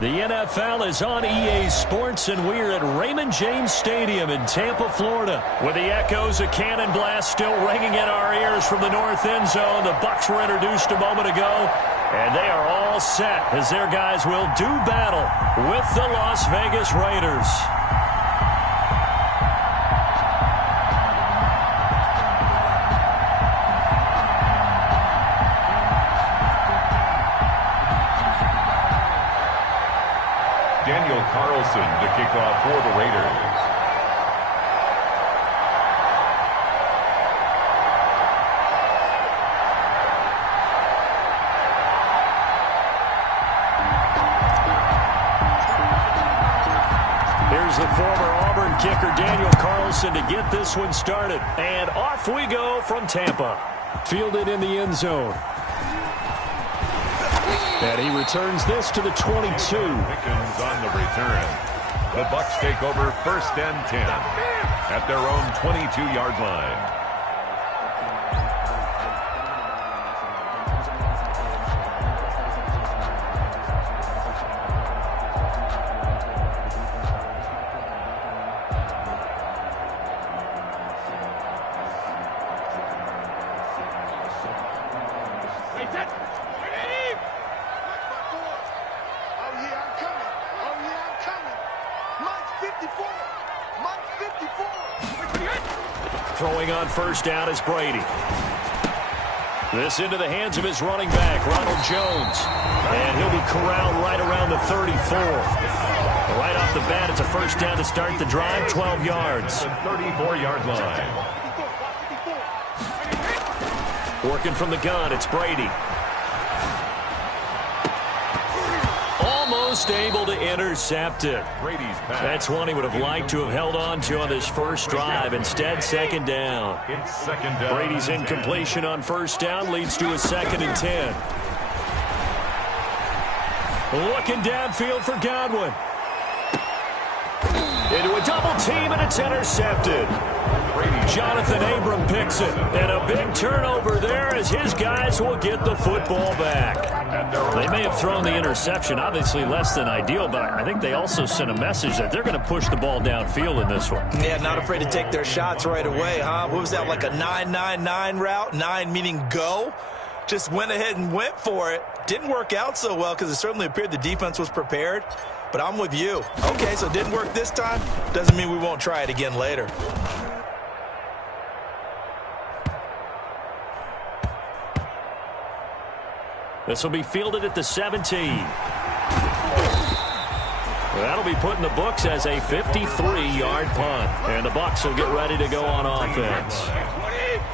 The NFL is on EA Sports, and we're at Raymond James Stadium in Tampa, Florida. With the echoes of cannon blast still ringing in our ears from the north end zone, the Bucs were introduced a moment ago, and they are all set as their guys will do battle with the Las Vegas Raiders. Carlson to kick off for the Raiders. Here's the former Auburn kicker Daniel Carlson to get this one started. And off we go from Tampa. Fielded in the end zone. And he returns this to the 22. Pickens on the return. The Bucs take over 1st and 10 at their own 22-yard line. Throwing on 1st down is Brady. This into the hands of his running back, Ronald Jones. And he'll be corralled right around the 34. Right off the bat, it's a 1st down to start the drive, 12 yards. 34-yard line. Working from the gun, it's Brady. Almost able to intercept it. Brady's pass. That's one he would have liked to have held on to on this first drive. Instead, 2nd down. It's 2nd down. Brady's incompletion on 1st down leads to a 2nd and 10. Looking downfield for Godwin. Into a double team, and it's intercepted. Jonathan Abram picks it. And a big turnover there as his guys will get the football back. They may have thrown the interception, obviously less than ideal, but I think they also sent a message that they're going to push the ball downfield in this one. Yeah, not afraid to take their shots right away, huh? What was that, like a 9-9-9 route? 9 meaning go? Just went ahead and went for it. Didn't work out so well because it certainly appeared the defense was prepared. But I'm with you. Okay, so it didn't work this time. Doesn't mean we won't try it again later. This will be fielded at the 17. That'll be put in the books as a 53-yard punt. And the Bucs will get ready to go on offense.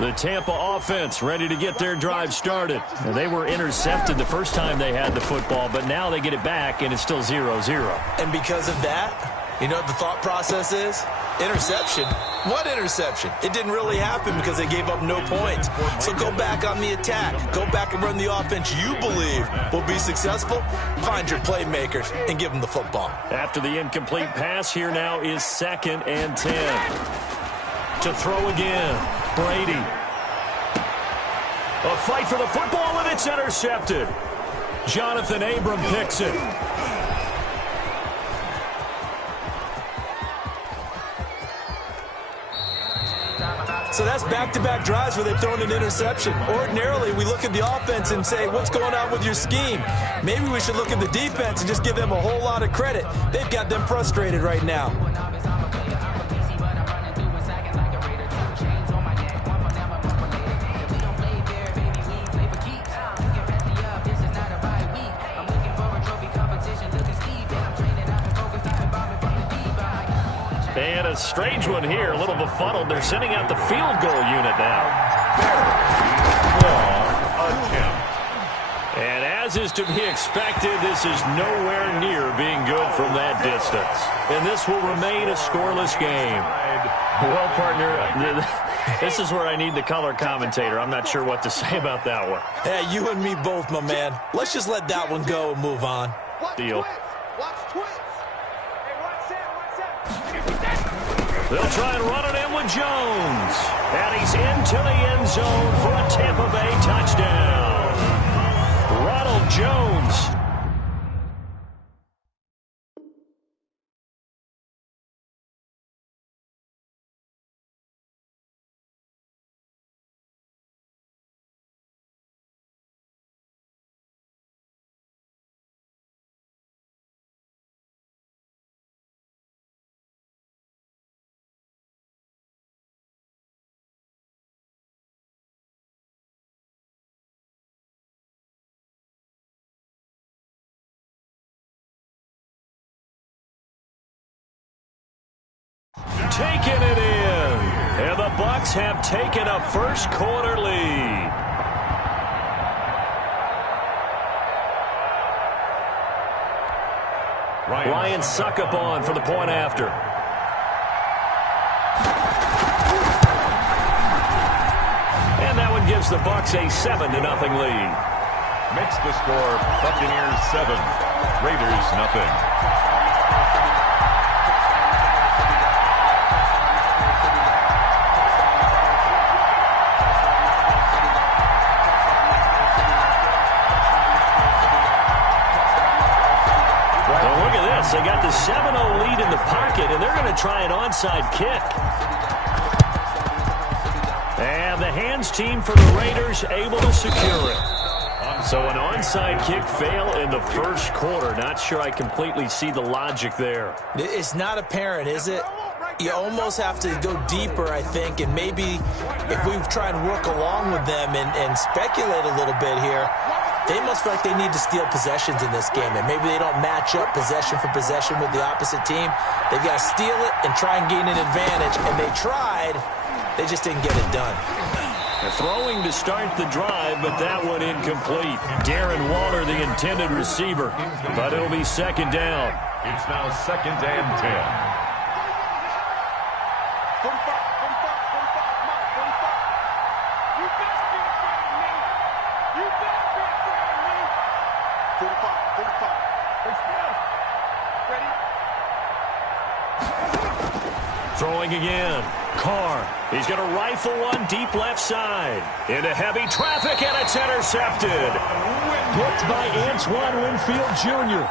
The Tampa offense ready to get their drive started. And they were intercepted the first time they had the football, but now they get it back, and it's still 0-0. And because of that, you know what the thought process is? Interception. What interception? It didn't really happen because they gave up no points. So go back on the attack. Go back and run the offense you believe will be successful. Find your playmakers and give them the football. After the incomplete pass, here now is 2nd and 10. To throw again, Brady. A fight for the football, and it's intercepted. Jonathan Abram picks it. So that's back-to-back drives where they've thrown an interception. Ordinarily, we look at the offense and say, what's going on with your scheme? Maybe we should look at the defense and just give them a whole lot of credit. They've got them frustrated right now. And a strange one here, a little befuddled. They're sending out the field goal unit now. And as is to be expected, this is nowhere near being good from that distance. And this will remain a scoreless game. Well, partner, this is where I need the color commentator. I'm not sure what to say about that one. Yeah, you and me both, my man. Let's just let that one go and move on. Deal. They'll try and run it in with Jones. And he's into the end zone for a Tampa Bay touchdown. Ronald Jones Bucs have taken a first-quarter lead. Ryan Suckup on for the point after. And that one gives the Bucs a 7-0 lead. Makes the score Buccaneers 7, Raiders nothing. They got the 7-0 lead in the pocket, and they're going to try an onside kick. And the hands team for the Raiders able to secure it. So an onside kick fail in the first quarter. Not sure I completely see the logic there. It's not apparent, is it? You almost have to go deeper, I think, and maybe if we try and work along with them and speculate a little bit here, they must feel like they need to steal possessions in this game, and maybe they don't match up possession for possession with the opposite team. They've got to steal it and try and gain an advantage, and they tried. They just didn't get it done. They're throwing to start the drive, but that one incomplete. Darren Waller, the intended receiver, but it'll be second down. It's now 2nd and 10. Throwing again. Carr. He's going to rifle one deep left side. Into heavy traffic, and it's intercepted. Picked by Antoine Winfield Jr.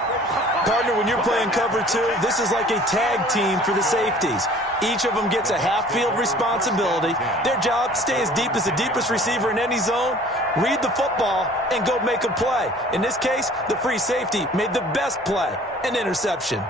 Partner, when you're playing cover two, this is like a tag team for the safeties. Each of them gets a half-field responsibility. Their job, stay as deep as the deepest receiver in any zone, read the football, and go make a play. In this case, the free safety made the best play, an interception.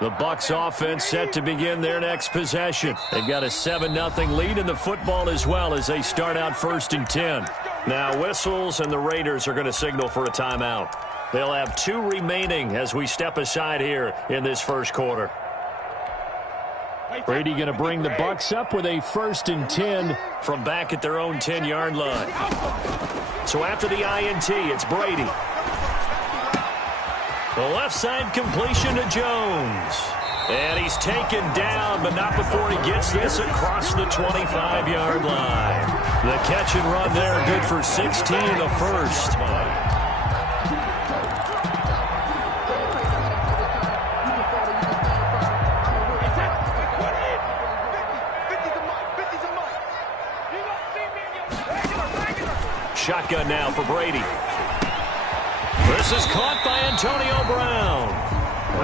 The Bucs offense set to begin their next possession. They've got a 7-0 lead in the football as well as they start out 1st and 10. Now whistles, and the Raiders are going to signal for a timeout. They'll have 2 remaining as we step aside here in this first quarter. Brady going to bring the Bucs up with a 1st and 10 from back at their own 10-yard line. So after the INT, it's Brady. The left side completion to Jones. And he's taken down, but not before he gets this across the 25-yard line. The catch and run there, good for 16 in the first. Shotgun now for Brady. This is caught by Antonio Brown.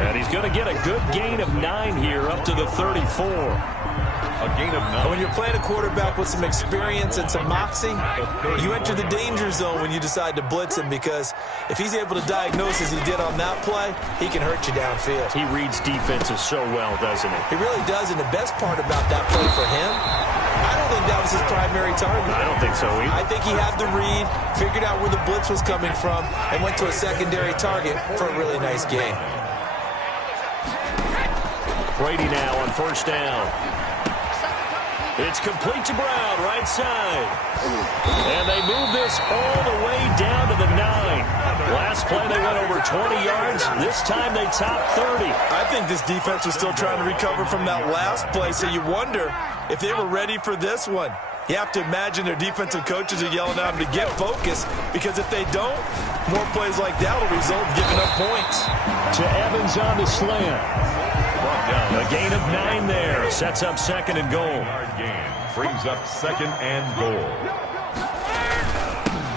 And he's going to get a good gain of 9 here, up to the 34. A gain of 9. When you're playing a quarterback with some experience and some moxie, you enter the danger zone when you decide to blitz him, because if he's able to diagnose as he did on that play, he can hurt you downfield. He reads defenses so well, doesn't he? He really does, and the best part about that play for him, I don't think that was his primary target. I don't think so either. I think he had the read, figured out where the blitz was coming from, and went to a secondary target for a really nice game. Brady now on 1st down. It's complete to Brown, right side. And they move this all the way down to the 9. Last play they went over 20 yards. This time they topped 30. I think this defense was still trying to recover from that last play, so you wonder if they were ready for this one. You have to imagine their defensive coaches are yelling at them to get focused, because if they don't, more plays like that will result in giving up points. To Evans on the slant. A gain of 9 there. Sets up 2nd and goal. Brings up 2nd and goal.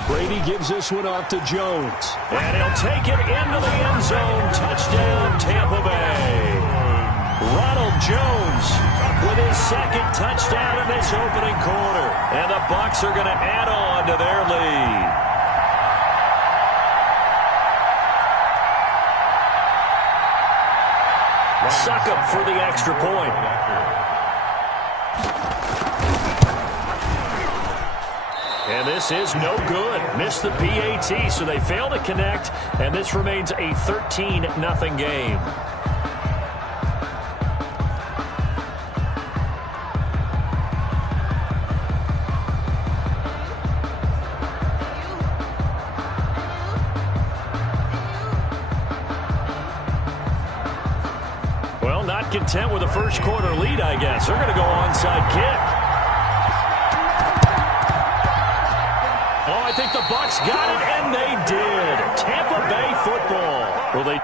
Brady gives this one off to Jones. And he'll take it into the end zone. Touchdown, Tampa Bay. Ronald Jones with his 2nd touchdown in this opening quarter. And the Bucs are going to add on to their lead. Suckup for the extra point. And this is no good. Missed the PAT, so they fail to connect, and this remains a 13-0 game. content with a first-quarter lead, I guess. They're going to go onside kick. Oh, I think the Bucs got it, and they did. Tampa Bay football. Well, they...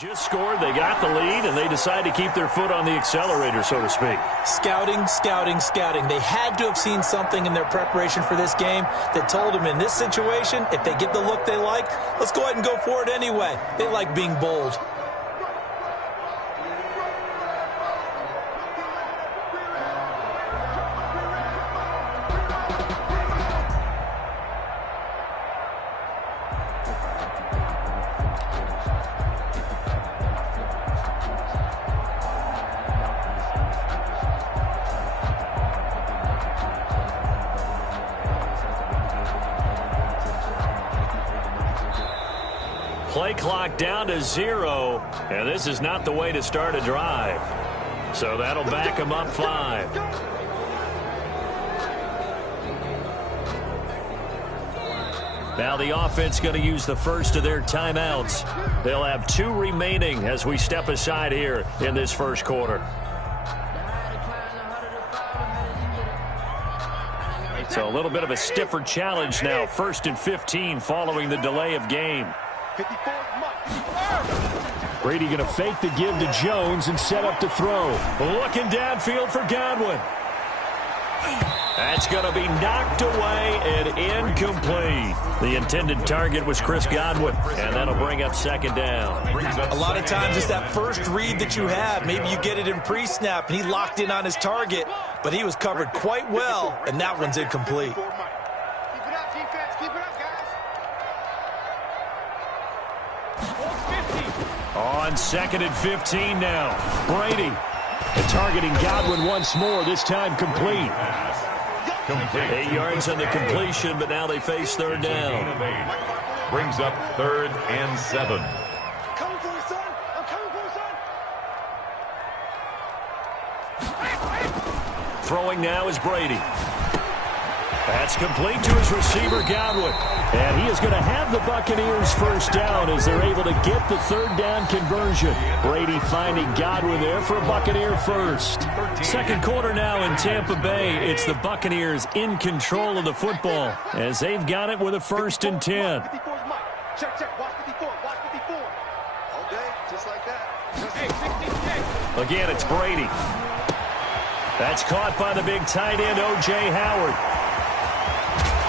just scored, they got the lead, and they decide to keep their foot on the accelerator, so to speak. Scouting, scouting, scouting. They had to have seen something in their preparation for this game that told them in this situation, if they get the look they like, let's go ahead and go for it anyway. They like being bold. Play clock down to 0, and this is not the way to start a drive. So that'll back them up 5. Now the offense going to use the first of their timeouts. They'll have 2 remaining as we step aside here in this first quarter. So a little bit of a stiffer challenge now. 1st and 15 following the delay of game. Brady going to fake the give to Jones and set up to throw. Looking downfield for Godwin. That's going to be knocked away and incomplete. The intended target was Chris Godwin, and that'll bring up 2nd down. A lot of times it's that first read that you have. Maybe you get it in pre-snap, and he locked in on his target, but he was covered quite well, and that one's incomplete. On 2nd and 15 now. Brady targeting Godwin once more, this time complete. 8 yards on the completion, but now they face 3rd down. Brings up 3rd and 7. Throwing now is Brady. That's complete to his receiver, Godwin. And he is going to have the Buccaneers 1st down as they're able to get the 3rd down conversion. Brady finding Godwin there for a Buccaneer 1st. 2nd quarter now in Tampa Bay. It's the Buccaneers in control of the football as they've got it with a 1st and 10. Again, it's Brady. That's caught by the big tight end, O.J. Howard.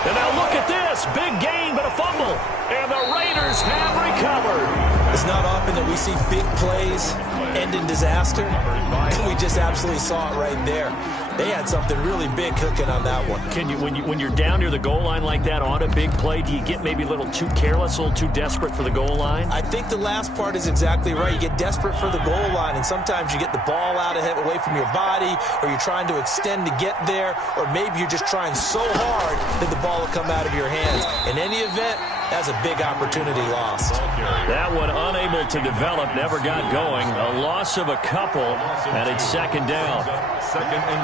And now look at this. Big gain, but a fumble. And the Raiders have recovered. It's not often that we see big plays end in disaster. We just absolutely saw it right there. They had something really big cooking on that one. Can you, when you're down near the goal line like that on a big play, do you get maybe a little too careless, a little too desperate for the goal line? I think the last part is exactly right. You get desperate for the goal line, and sometimes you get the ball out ahead, away from your body, or you're trying to extend to get there, or maybe you're just trying so hard that the ball will come out of your hands. In any event, that's a big opportunity lost. That one unable to develop, never got going. A loss of a couple, and it's 2nd down. 2nd and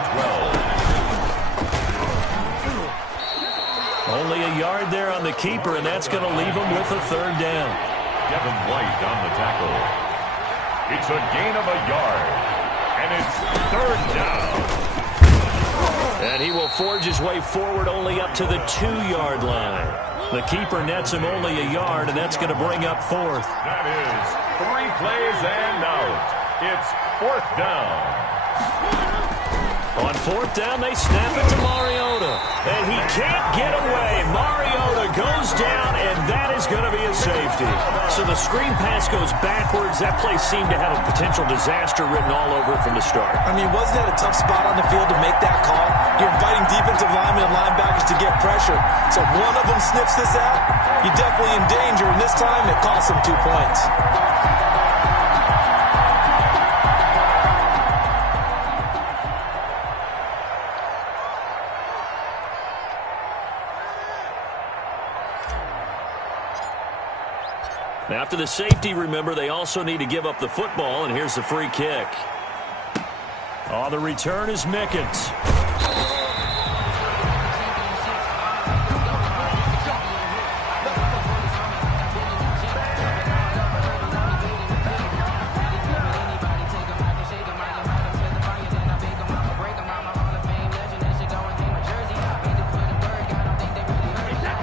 12. Only a yard there on the keeper, and that's going to leave him with a 3rd down. Kevin White on the tackle. It's a gain of a yard, and it's 3rd down. And he will forge his way forward only up to the 2-yard line. The keeper nets him only a yard, and that's going to bring up fourth. That is 3 plays and out. It's 4th down. On 4th down, they snap it to Mariota. And he can't get away. Mariota goes down, and that is going to be a safety. So the screen pass goes backwards. That play seemed to have a potential disaster written all over it from the start. I mean, wasn't that a tough spot on the field to make that call? You're inviting defensive linemen and linebackers to get pressure. So if one of them sniffs this out, you're definitely in danger. And this time, it costs them 2 points. After the safety, remember, they also need to give up the football, and here's the free kick. Oh, the return is Mickens.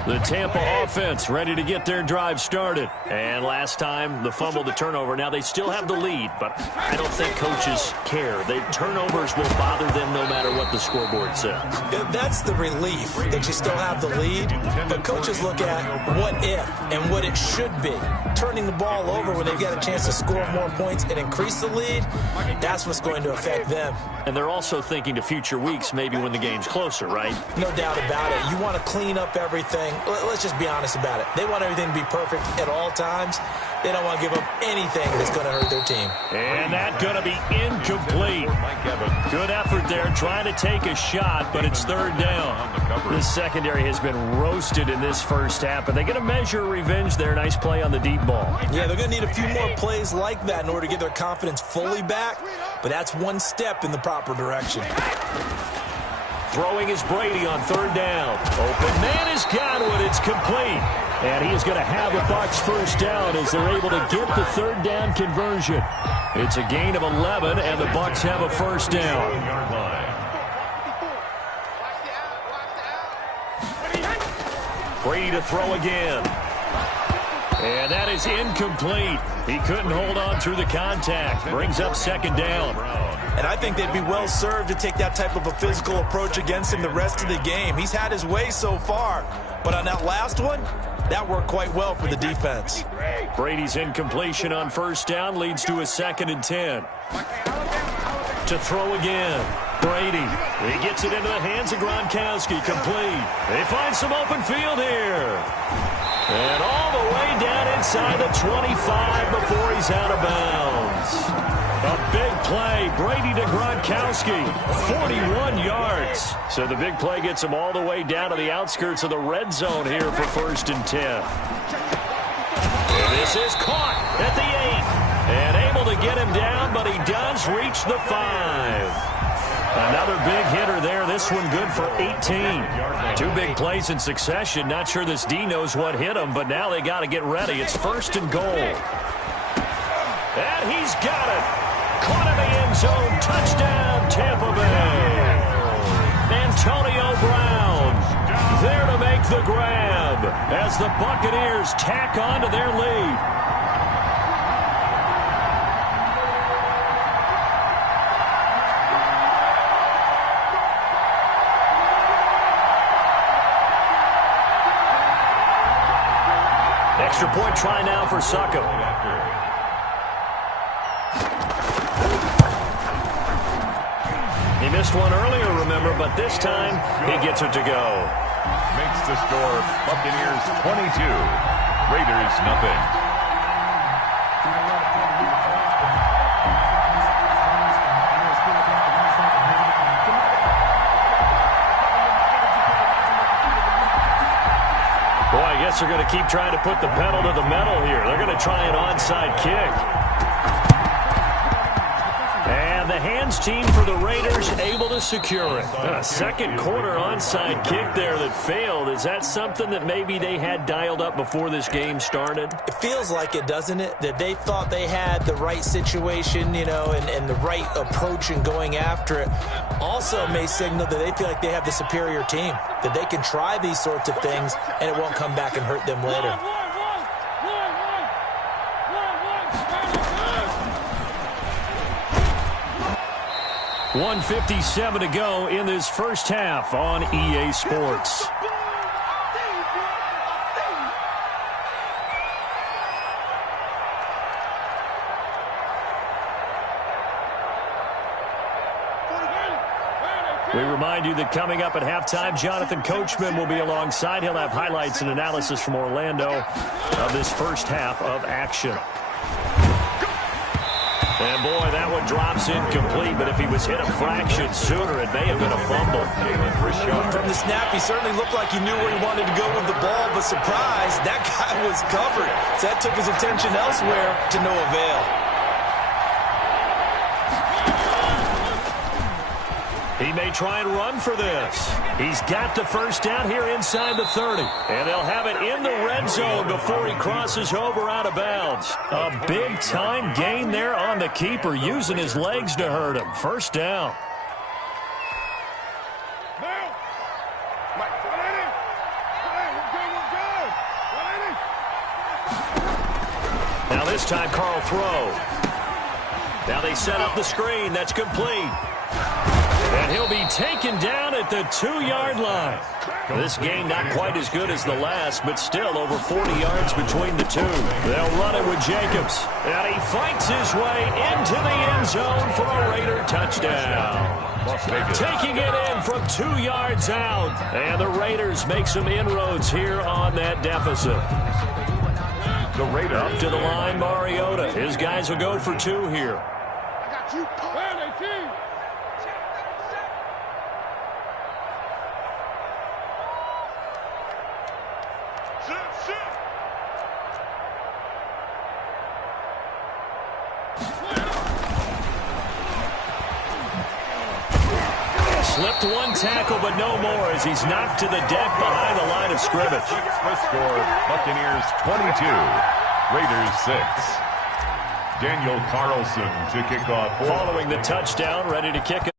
The Tampa offense ready to get their drive started. And last time, the fumble, the turnover. Now they still have the lead, but I don't think coaches care. The turnovers will bother them no matter what the scoreboard says. Yeah, that's the relief that you still have the lead. But coaches look at what if and what it should be. Turning the ball over when they've got a chance to score more points and increase the lead, that's what's going to affect them. And they're also thinking to future weeks, maybe when the game's closer, right? No doubt about it. You want to clean up everything. Let's just be honest about it. They want everything to be perfect at all times. They don't want to give up anything that's going to hurt their team. And that's going to be incomplete. Good effort there, trying to take a shot, but it's 3rd down. This secondary has been roasted in this first half, and they're going to measure revenge there. Nice play on the deep ball. Yeah, they're going to need a few more plays like that in order to get their confidence fully back, but that's one step in the proper direction. Throwing is Brady on 3rd down. Open man has got it. It's complete. And he is going to have a Bucs first down as they're able to get the 3rd down conversion. It's a gain of 11, and the Bucs have a first down. Brady to throw again. And that is incomplete. He couldn't hold on through the contact. Brings up 2nd down. And I think they'd be well served to take that type of a physical approach against him the rest of the game. He's had his way so far. But on that last one, that worked quite well for the defense. Brady's incompletion on 1st down leads to a 2nd and 10. To throw again. Brady. He gets it into the hands of Gronkowski. Complete. They find some open field here. And all the way down inside the 25 before he's out of bounds. A big play. Brady to Gronkowski. 41 yards. So the big play gets him all the way down to the outskirts of the red zone here for 1st and 10. And this is caught at the 8. And able to get him down, but he does reach the 5. Another big hitter there. This one good for 18. 2 big plays in succession. Not sure this D knows what hit him, but now they got to get ready. It's 1st and goal. And he's got it. Caught in the end zone. Touchdown, Tampa Bay. Antonio Brown there to make the grab as the Buccaneers tack on to their lead. Extra point try now for Suckup. He missed one earlier, remember, but this time he gets it to go. Makes the score Buccaneers 22, Raiders nothing. Boy, I guess they're going to keep trying to put the pedal to the metal here. They're going to try an onside kick. And the hand defense team for the Raiders able to secure it. A second quarter onside kick there that failed. Is that something that maybe they had dialed up before this game started? It feels like it, doesn't it? That they thought they had the right situation, you know, and the right approach in going after it. Also may signal that they feel like they have the superior team, that they can try these sorts of things and it won't come back and hurt them later. .157 to go in this first half on EA Sports. We remind you that coming up at halftime, Jonathan Coachman will be alongside. He'll have highlights and analysis from Orlando of this first half of action. And, boy, that one drops incomplete, but if he was hit a fraction sooner, it may have been a fumble. From the snap, he certainly looked like he knew where he wanted to go with the ball, but surprise, that guy was covered. So that took his attention elsewhere to no avail. He may try and run for this. He's got the first down here inside the 30. And they'll have it in the red zone before he crosses over out of bounds. A big-time gain there on the keeper, using his legs to hurt him. First down. Now this time, Carl throw. Now they set up the screen. That's complete. And he'll be taken down at the 2-yard line. This game not quite as good as the last, but still over 40 yards between the two. They'll run it with Jacobs. And he fights his way into the end zone for a Raider touchdown. Taking it in from 2 yards out. And the Raiders make some inroads here on that deficit. The Raiders. Up to the line, Mariota. His guys will go for 2 here. Slipped one tackle, but no more as he's knocked to the deck behind the line of scrimmage. The score, Buccaneers 22, Raiders 6. Daniel Carlson to kick off. Following the touchdown, ready to kick it.